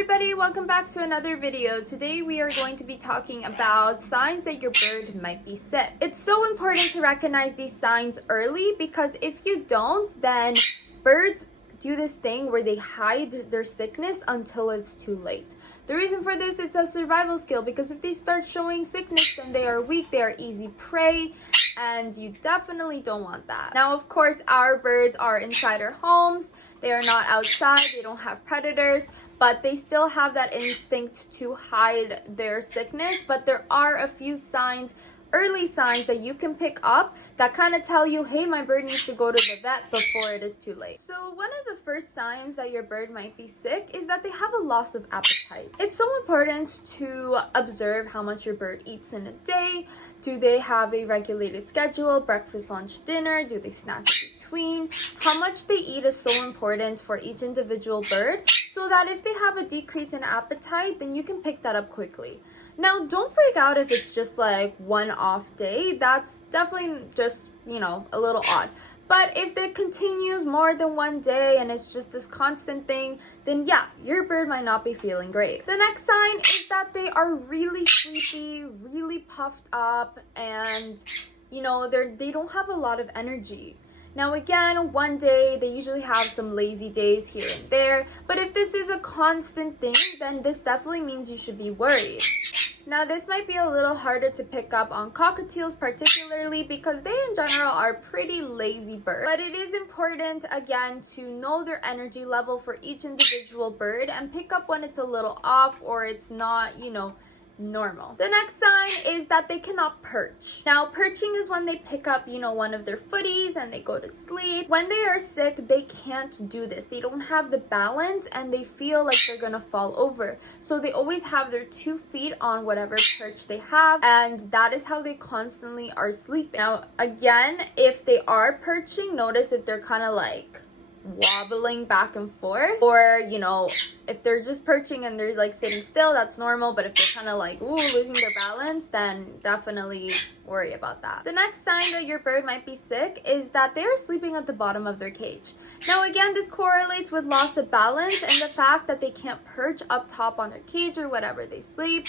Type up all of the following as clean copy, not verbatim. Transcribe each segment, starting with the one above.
everybody, welcome back to another video. Today we are going to be talking about signs that your bird might be sick. It's so important to recognize these signs early because if you don't, then birds do this thing where they hide their sickness until it's too late. The reason for this, it's a survival skill because if they start showing sickness, then they are weak, they are easy prey, and you definitely don't want that. Now, of course, our birds are inside our homes. They are not outside, they don't have predators, but they still have that instinct to hide their sickness. But there are a few signs, early signs that you can pick up that kind of tell you, hey, my bird needs to go to the vet before it is too late. So one of the first signs that your bird might be sick is that they have a loss of appetite. It's so important to observe how much your bird eats in a day. Do they have a regulated schedule, breakfast, lunch, dinner? Do they snack in between? How much they eat is so important for each individual bird so that if they have a decrease in appetite, then you can pick that up quickly. Now, don't freak out if it's just like one off day. That's definitely just, a little odd. But if it continues more than one day and it's just this constant thing, then yeah, your bird might not be feeling great. The next sign is that they are really sleepy, really puffed up, and they don't have a lot of energy. Now again, one day, they usually have some lazy days here and there, but if this is a constant thing, then this definitely means you should be worried. Now, this might be a little harder to pick up on cockatiels particularly because they in general are pretty lazy birds. But it is important, again, to know their energy level for each individual bird and pick up when it's a little off or it's not, normal. The next sign is that they cannot perch. Now, perching is when they pick up, one of their footies and they go to sleep. When they are sick, they can't do this. They don't have the balance and they feel like they're gonna fall over. So they always have their 2 feet on whatever perch they have, and that is how they constantly are sleeping. Now, again, if they are perching, notice if they're kind of like wobbling back and forth, or if they're just perching and they're like sitting still, that's normal. But if they're kind of like losing their balance, then definitely worry about that. The next sign that your bird might be sick is that they are sleeping at the bottom of their cage. Now again, this correlates with loss of balance and the fact that they can't perch up top on their cage or whatever they sleep,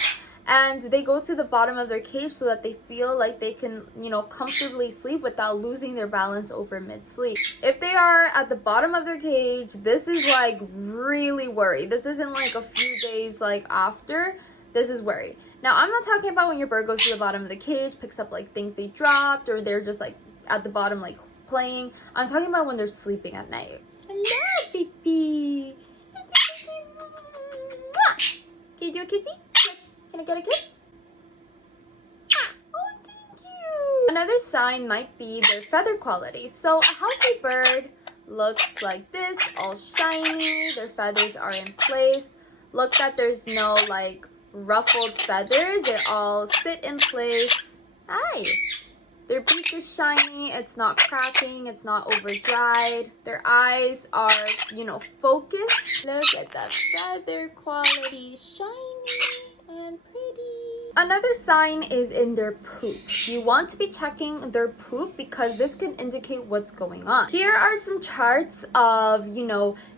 and they go to the bottom of their cage so that they feel like they can, comfortably sleep without losing their balance over mid-sleep. If they are at the bottom of their cage, this is like really worry. This isn't like a few days like after. This is worry. Now, I'm not talking about when your bird goes to the bottom of the cage, picks up like things they dropped, or they're just like at the bottom like playing. I'm talking about when they're sleeping at night. Hello, baby. Can you do a kissy? Can I get a kiss? Oh, thank you. Another sign might be their feather quality. So a healthy bird looks like this, all shiny. Their feathers are in place. Look that there's no like ruffled feathers. They all sit in place. Hi. Their beak is shiny. It's not cracking. It's not over dried. Their eyes are, focused. Look at the feather quality, shiny and pretty. Another sign is in their poop. You want to be checking their poop because this can indicate what's going on. Here are some charts of,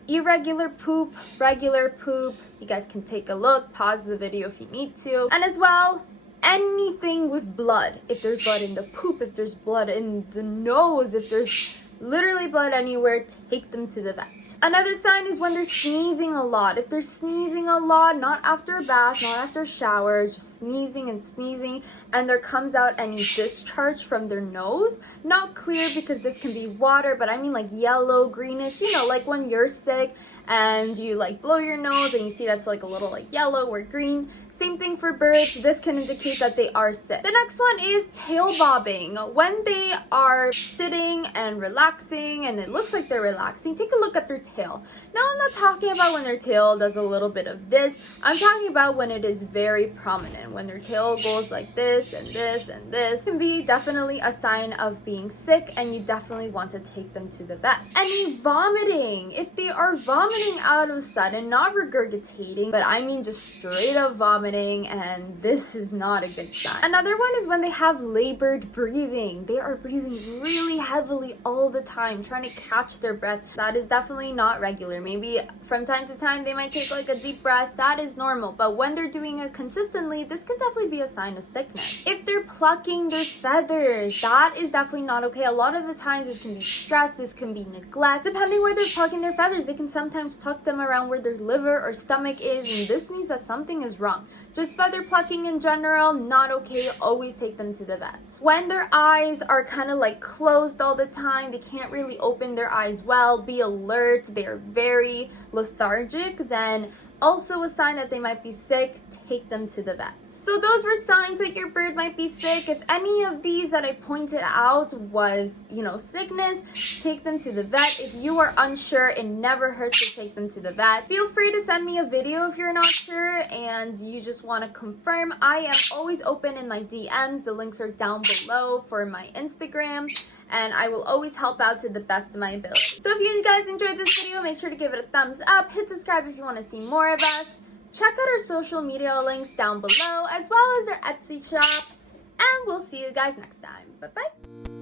irregular poop, regular poop. You guys can take a look, pause the video if you need to. And as well, anything with blood. If there's blood in the poop, if there's blood in the nose, if there's literally blood anywhere, take them to the vet. Another sign is when they're sneezing a lot. If they're sneezing a lot, not after a bath, not after a shower, just sneezing and sneezing, and there comes out any discharge from their nose. Not clear because this can be water, but I mean like yellow, greenish, like when you're sick and you like blow your nose and you see that's like a little like yellow or green. Same thing for birds. This can indicate that they are sick. The next one is tail bobbing. When they are sitting and relaxing and it looks like they're relaxing, take a look at their tail. Now, I'm not talking about when their tail does a little bit of this. I'm talking about when it is very prominent. When their tail goes like this and this and this. It can be definitely a sign of being sick and you definitely want to take them to the vet. Any vomiting. If they are vomiting out of a sudden, not regurgitating, but I mean just straight up vomiting, vomiting, and this is not a good sign. Another one is when they have labored breathing. They are breathing really heavily all the time, trying to catch their breath. That is definitely not regular. Maybe from time to time they might take like a deep breath. That is normal. But when they're doing it consistently, this can definitely be a sign of sickness. If they're plucking their feathers, that is definitely not okay. A lot of the times this can be stress, this can be neglect. Depending where they're plucking their feathers, they can sometimes pluck them around where their liver or stomach is, and this means that something is wrong. Just feather plucking in general, not okay. Always take them to the vet. When their eyes are kind of like closed all the time, they can't really open their eyes well, be alert, they're very lethargic, then also a sign that they might be sick. Take them to the vet. So those were signs that your bird might be sick. If any of these that I pointed out was, sickness, take them to the vet. If you are unsure, it never hurts to take them to the vet. Feel free to send me a video if you're not sure and you just want to confirm. I am always open in my DMs. The links are down below for my Instagram, and I will always help out to the best of my ability. So if you guys enjoyed this video, make sure to give it a thumbs up, hit subscribe if you want to see more of us. Check out our social media links down below, as well as our Etsy shop, and we'll see you guys next time. Bye-bye.